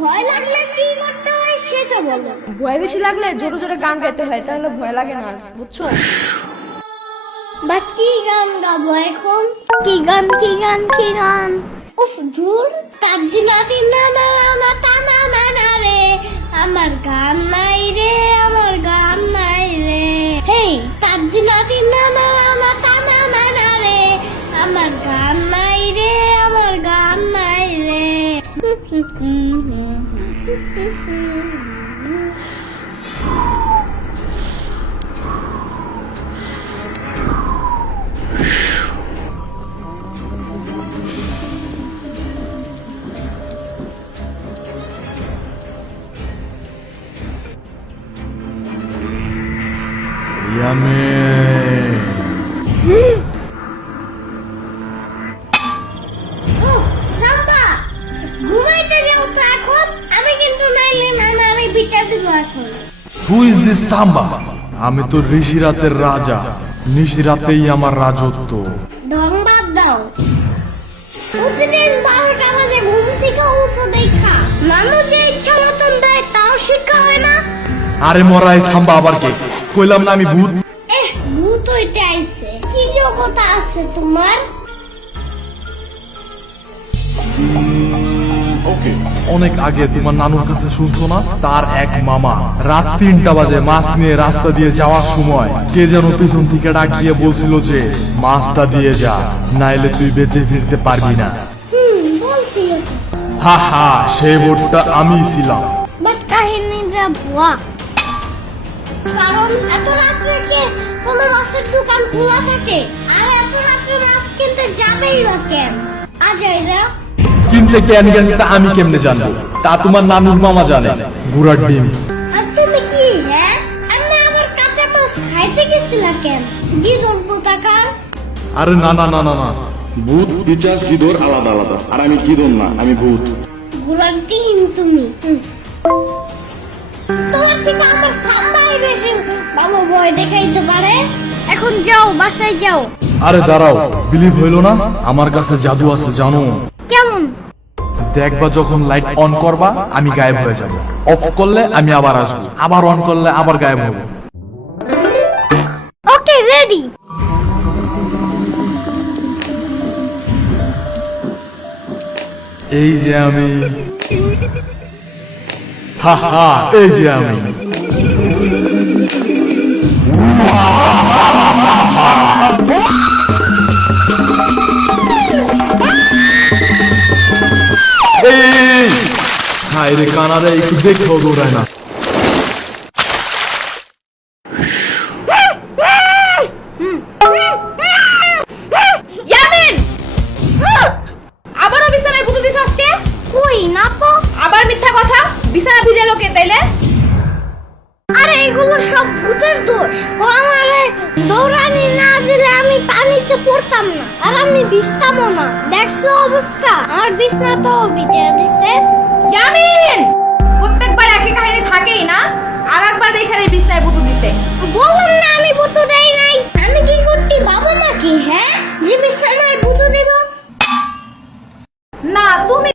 ভয় লাগলে কি করতে হয় সেটা বলো। ভয় বেশি লাগলে জোরে জোরে গান গাইতে হয়, তাহলে ভয় লাগে না, বুঝছো? বাট কি গান গাবো এখন? কি গান? উফ ধুর, কাজিনা দিনা না না না না না রে, আমার গান নাই রে, আমার গান নাই রে। হেই, কাজিনা দিনা না না না না না রে, আমার গান নাই রে, আমার গান নাই রে। সাম্বা, ঘুমাইতে যাও তো এখন, আমি কিন্তু নাইলে না না আমি বিচার দিব এখন। হু ইজ দিস সাম্বা? আমি তো ঋষিরাতের রাজা, নিশিরাতেই আমার রাজত্ব। ঢং বাদ দাও। প্রতিদিন 12টা বাজে ঘুম থেকে উঠো দেখা মানুষ যে ইচ্ছা মতন দেয় তাও শিক্ষা হয় না। আরে মরাই সাম্বা আবার কে? কইলাম না আমি ভূত। ভূত হইতে আইছে, কি যোগ্যতা আছে তোমার? ওকে, অনেক আগে তোমার নানুর কাছে শুনছো না, তার এক মামা রাত 3টা বাজে মাছ নিয়ে রাস্তা দিয়ে যাওয়ার সময় কে যেন পিছন থেকে ডাক দিয়ে বলছিল যে মাছটা দিয়ে যা, নাইলে তুই বেঁচে ফিরতে পারবি না। বলছি হা হা, সেই বোর্ডটা আমি ছিলাম। বাট কাহিনীটা ভুয়া। কারণ এত রাত্রে কি কোনো মাছের দোকান খোলা থাকে? আর এত রাত্রে মাছ কিনতে যাবেই বা কেন? আজাইরা কিনতে কেন গেছে তা আমি কেমনে জানবো? তা তোমার নানুর মামা জানে। বুড়ার ডিম। আর তুমি কি হ্যাঁ? আমি আমার কাঁচা মাছ খাইতে গেছিলা কেন? গিদর বোতাকার। আরে না না না না না, ভূত পিচাস গিদর আলাদা আলাদা, আর আমি গিদর না, আমি ভূত। ঘোড়ার ডিম তুমি। তোমার থেকে আমার সাম্বাই বেশি ভালো ভয় দেখাইতে পারে। এখন যাও, বাসায় যাও। আরে দাঁড়াও, বিলিভ হইলো না? আমার কাছে জাদু আছে জানো? কেমন? দেখবা যখন লাইট অন করবা আমি গায়েব হয়ে যাব, অফ করলে আমি আবার আসবো, আবার অন করলে আবার গায়েব হবো। ওকে, রেডি। এই যে আমি, হা হা, এই যে আমি। হায় রে কানারে, একটু দেখো দৌড়ায় না। ইয়ামিন! আবারও বিছানায় ভূত দিছ আজকে? কই না তো। আবার মিথ্যা কথা, বিছানা ভিজালো কে তাইলে? আরে এগুলো সব ভূতের দোষ। ও আমারে দৌড়ানি না দিলে আমি পানিতে পড়তাম না, আর আমি ভিজতামও না। দেখছো অবস্থা, আমার বিছনা তো ভিজে দিছে। ইয়ামিন! প্রত্যেকবার একই কাহিনী থাকেই না, আর একবার এখানে বিছানায় ভূত দিতে। বললাম না আমি ভূত দেই নাই। আমি কি করতে বাবা নাকি হ্যাঁ, যে বিছানায় ভূত দেব? না, তুমি